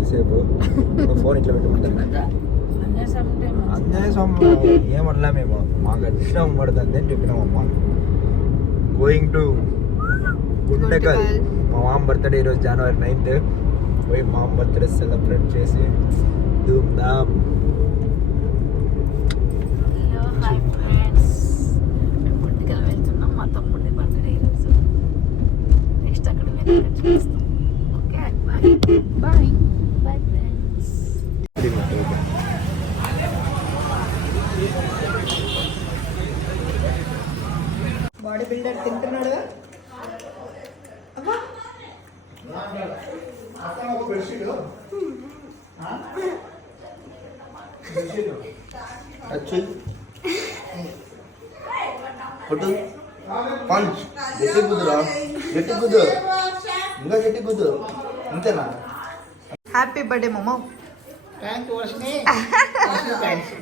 కొద్దిసేపు ఫోన్ ఇట్లా పెట్టుకుంటాను. అన్యాయ స్వామి ఏమన్నా మేము మాకు అక్షరం పడుతుంది అని చెప్పినామమ్మా. Going to Guntakal. మా మామ బర్త్డే ఈరోజు January 9th. పోయి మామ బర్త్డే సెలబ్రేట్ చేసి ధూమ్ ధామ్. మా తమ్ముడి బర్త్డే ఈరోజు. నెక్స్ట్ అక్కడ చూస్తాం. Okay bye bye bye friends. Body builder తింటున్నాడు. పంచ్ గట్టి కుదురా, గట్టి కుదు, ఇంకా గట్టి కుదు. అంతేనా? హ్యాపీ బర్త్డే మామ.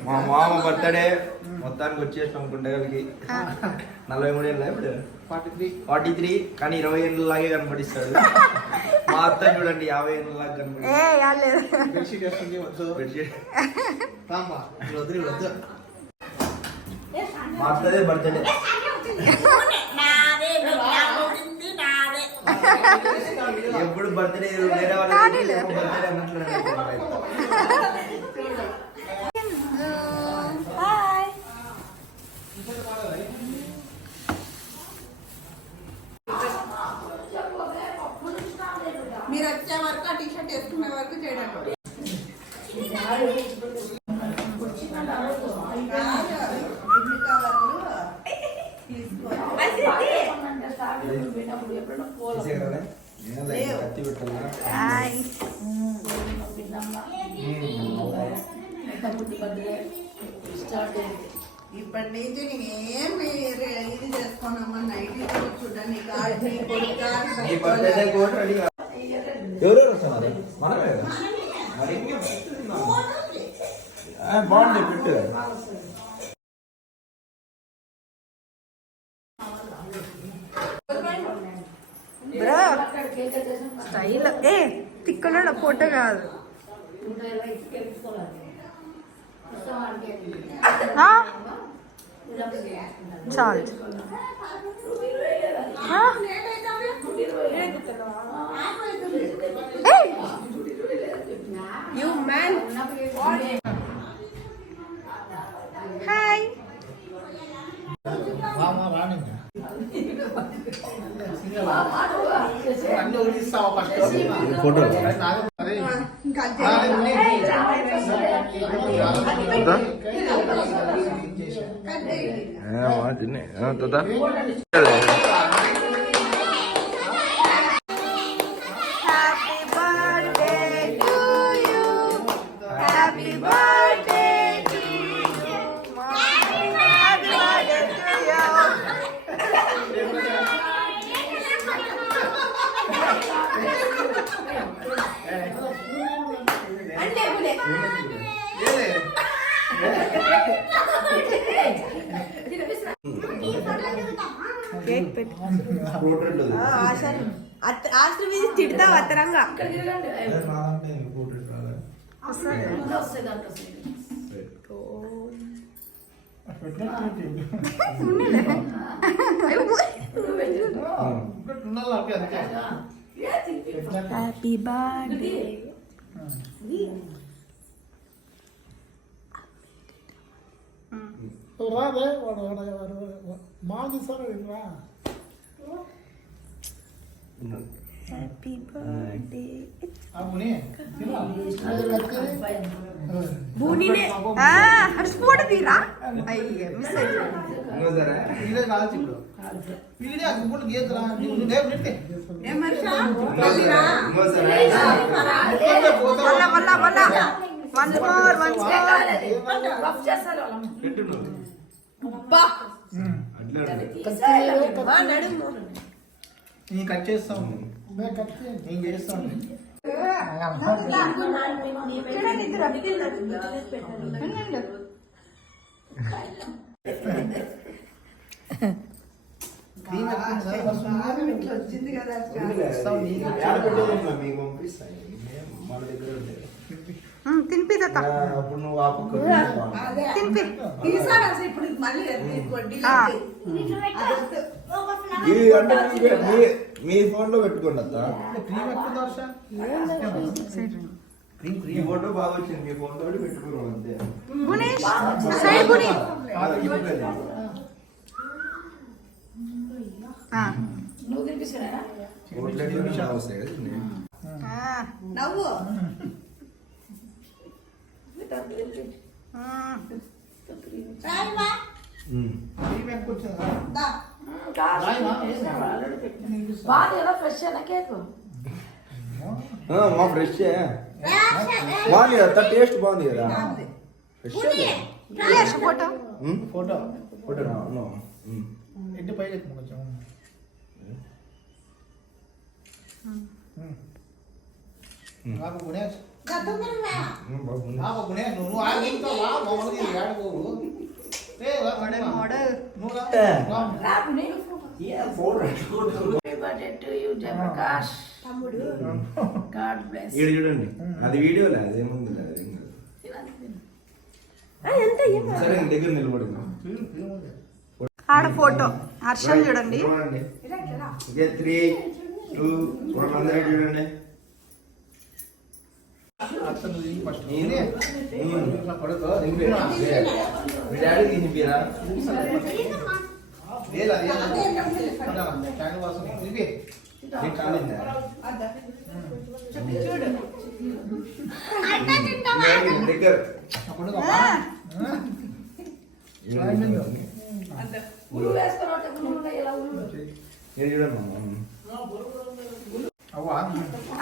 మా మామ బర్త్డే మొత్తానికి వచ్చేసినాం గుంటగల్కి. 43 ఏళ్ళ ఇప్పుడు 43. కానీ 20 ఏళ్ళలాగే కనపడిస్తాడు. మా అత్త చూడండి 50 ఏళ్ళలాగా కనపడిస్తాడు. మా అత్తదే బర్త్డే. ఎప్పుడు బర్త్డే వేరే వాళ్ళ బర్త్డే అన్నట్లు. మీరు వచ్చే వరకు ఆ టీషర్ట్ వేసుకునే వరకు చేయడానికి ఇప్పటి నుంచి నేనేం ఇది చేసుకోనమ్మా. నైట్ చూడండి ఎవరెవరు వస్తున్నారు? మనమే బాగుంది పెట్టు. బ్రో స్టైల్ తిక్కలో ఫోటో కాదు. చాలు యూ మ్యాన్. హాయ్ ఫోటో ఆశ్రమి తిడతావు అత్తరంగా. Happy birthday. రాదే వాడు మాది సార్ రా. Happy birthday. బూనీనే హర్షపోట తీరా. అయ్యే మిస్ ఇదే కాదు ఇప్పుడు. వీడే అక్కడ గీతరా నువ్వు దేవ్ నిట్టే ఏ మర్షా తీరా. వల్ల వల్ల వల్ల వన్స్ మోర్ రఫ్ చేస్తారు పెట్టు. అబ్బా అట్లా నడుము నీ కట్ చేస్తాం. నేను కట్ నేను చేస్తాను. వచ్చింది కదా మీకు పంపిస్తాను. మన దగ్గర ఉంటాయి. తినిపి తాత. అప్పుడు నువ్వు ఆ పక్క తినిపి. ఇప్పుడు మళ్ళీ అంటే మీ ఫోన్ లో పెట్టుకోండి అత్త. ఈ ఫోటో బాగా వచ్చింది, మీ ఫోన్ తోటి పెట్టుకున్నాం అంతే. గుణేష్ సైడ్ గుణి. నువ్వు తినిపిస్తాడా వస్తాయి కదా నవ్వు బాగా ఫ్రెష్ అయినా కేక్ మా ఫ్రెష్ బాగుంది కదా, టేస్ట్ బాగుంది కదా. ఫ్రెష్ ఫోటో ఫోటో ఫోటో ఇంటి పై కొంచెం గుణేష్ గుణేష్ నువ్వు ఆగుతావా మమ్మల్ని ఆడుకోవు మోడల్. చూడండి, అది వీడియో లేదు, అదేముంది సరే దగ్గర నిలబడింది. ఆడ ఫోటో హర్షం చూడండి. 3, 2, చూడండి. డాడీ తినిపిరా దగ్గర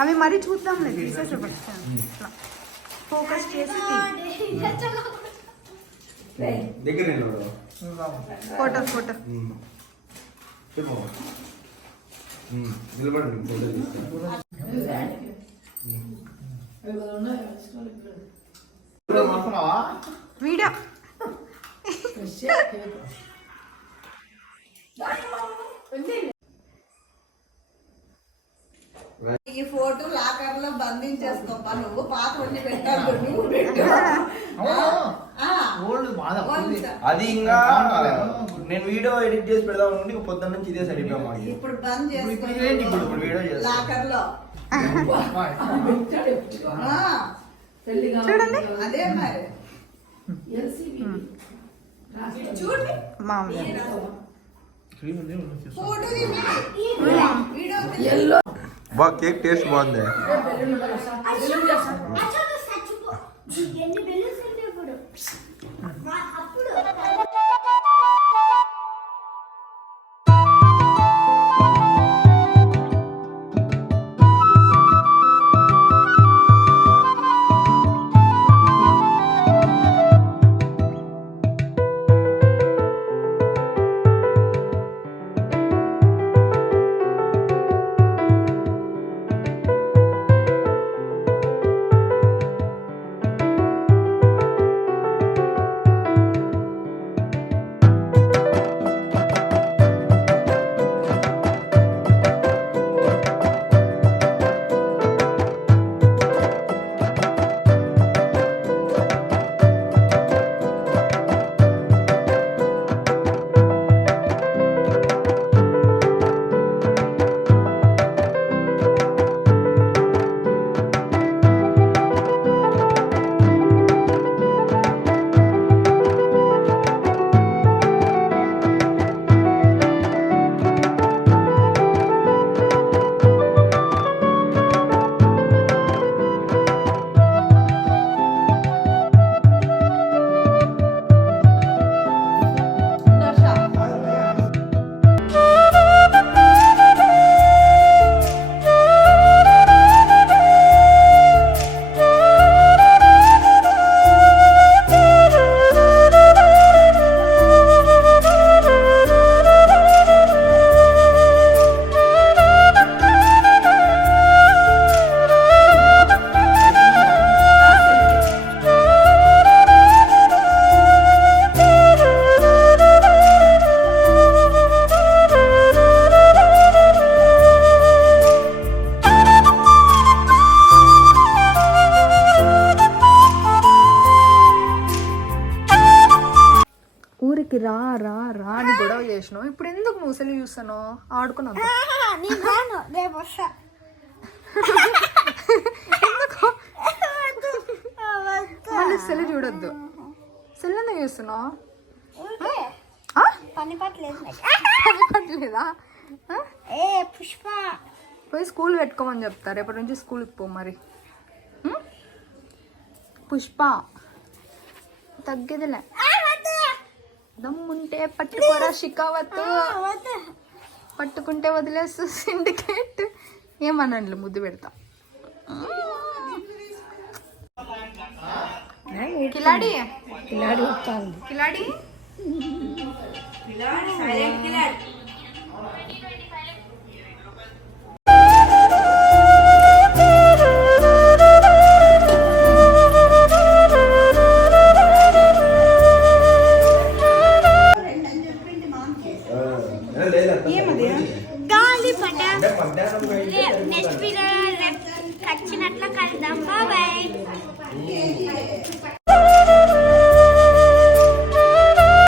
అవి మరీ చూద్దాంలే, తీసేసి ఫోకస్ చేసి దగ్గర నిలబడు. ఫోటో ఫోటో నిలబడండి, ఫోటో అనుకున్నావా వీడియో. ఈ ఫోటో లాకర్ లో బంధించేసుకోపా, నువ్వు పాత వండి పెట్టాలి, నువ్వు పెట్టు. అది ఇంకా నేను వీడియో ఎడిట్ చేసి పెడదాం అనుకుంటే పొద్దున్న నుంచి ఇదే సరిపోయా. ఇప్పుడు బంద్ ఇప్పుడు వీడియో చేస్తా లాకర్ లో చూడండి. అదే మరి చూడండి మామూలు ఫోటో వీడియో బా కేక్ టేస్ట్ బాగుంది. రా రా రా అని గొడవ చేసినావు. ఇప్పుడు ఎందుకు నువ్వు సెల్ చూస్తాను? ఆడుకున్నావు మళ్ళీ సెల్ చూడొద్దు. సెల్ ఎందుకు చూస్తున్నావు? పని పట్టలేదు పట్టలేదా? పుష్ప పోయి స్కూల్ పెట్టుకోమని చెప్తా. రేపటి నుంచి స్కూల్కి పో మరి. పుష్ప తగ్గేదిలే. దమ్ముంటే పట్టుకోరా షికావత్, పట్టుకుంటే వదిలేస్తూ సిండికేట్. ఏమనండి ముద్దు పెడతా. కిలాడి కిలాడి కిలాడి గాలి పట నెక్స్ట్ వీడియో వచ్చినట్లు కలుద్దాం. బాయ్.